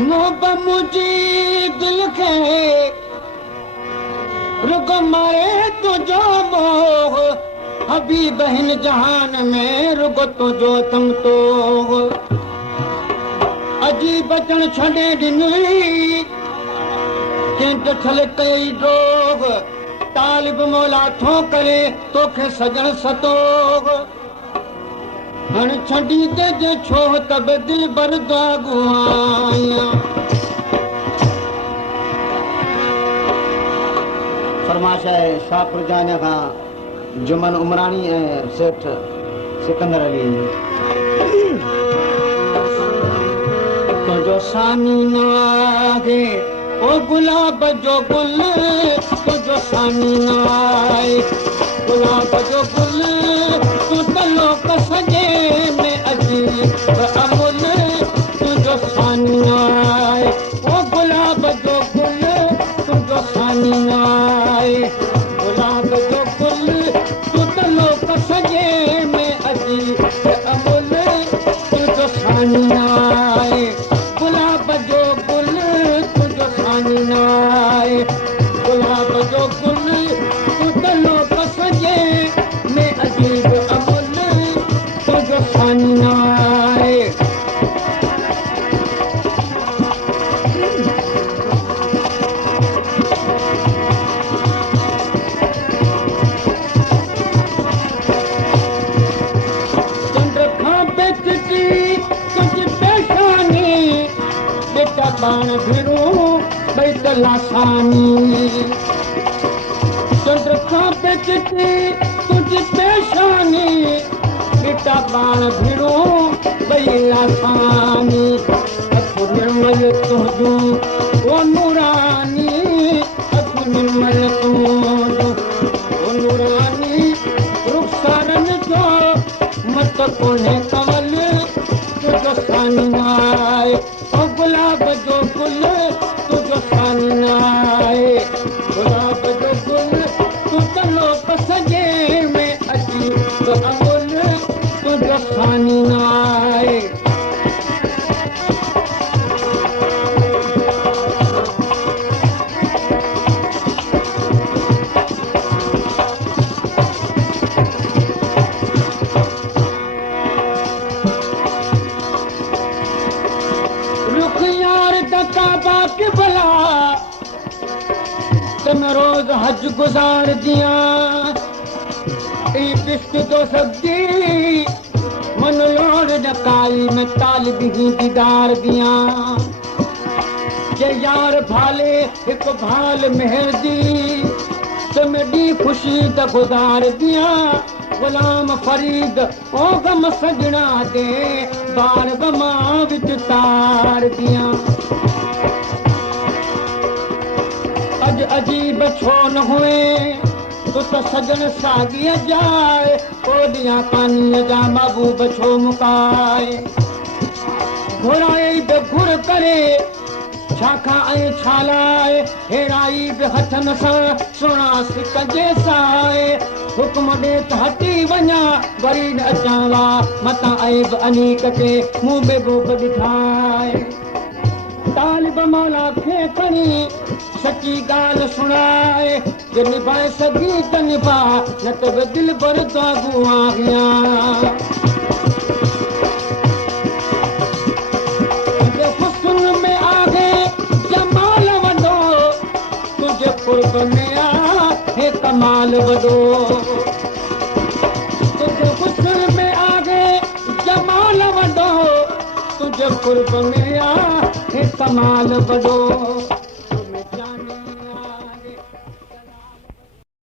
मोहब्बत मुझी दिल के रुग मारे तुझो मोह हबीब हिन जहान में रुग तुझो तम तो अजीब बचन छॾे ॾिनई कंहिं ॾिठल कई ड्रोग तालिब मौला थो करे तोखे सजण सतोग हण छॾी ते जे छो त बि दिल भर दागू आहियां फरमाश आहे शाहपुर जाने खां जुमन उमरानी ऐं सेठ सिकंदर अली तुंहिंजो सानी न आहे ओ गुलाब जो गुल तुंहिंजो सानी न आहे गुलाब जो गुल तूं त लोक सॼे में अजीब अमुल तुंहिंजो सानी न आहे ओ गुलाब जो गुल तुंहिंजो सानी न आहे गुलाब जो गुल तूं त लोक सॼे में अजीब अमुल तुंहिंजो सानी न आहे गुलाब जो गुल तुंहिंजो सानी न आहे गुलाब जो गुल तूं त लोक सॼे में अजीब अमुल तुंहिंजो सानी न आहे चंड खां बेचती तुंहिंजी पेशानी बेटा पाण भिड़ो ॿई त लासानी चंड खां बेचती तुंहिंजी पेशानी बेटा पाण भिड़ो ॿई लासानी अखि निर्मल तुंहिंजूं ओ नूरानी अखि निर्मल तुंहिंजूं ओ नूरानी रुखसारनि जो मत कोन्हे कमल तुंहिंजो सानी न आहे ओ गुलाब जो गुल तुंहिंजो सानी न आहे गुलाब जो गुल तूं त लोक सॼे में अची अमुल तुंहिंजो सानी न आहे रुख यार काबा के भला तुम रोज हज गुजार दिया बिस्क तो सब्जी मन लोड़ नकाई में तालिब ही दीदार दिया जे यार भाले एक भाल मेहर दी तुम डी खुशी द गुजार दिया गुलाम फरीद ओ गम सजना दे बार गमा विच तार दिया अज अजीब छो न हुए तू त सजन सागी जाए ओडिया पानी जा महबूब छो मुकाए घुराए बि घुर करे छाखा ऐं छालाए हेराई बि हथनि सां सुहिणा सिक जे साए हुकुम ॾे त हटी वञा वरी न अचां वा मतां ऐब अनीक खे मूं बि बोब ॾिठाए तालिब मौला खे खणी सची ॻाल्हि सुणाए जे निभाए सघी त निभा न त बि दिल भर दागू आहियां तुंहिंजे हुस्न में आहे जमाल वॾो तुंहिंजे क़ुर्ब में आहे कमाल वॾो तुंहिंजे हुस्न में आहे जमाल वॾो तुंहिंजे क़ुर्ब में आहे कमाल वॾो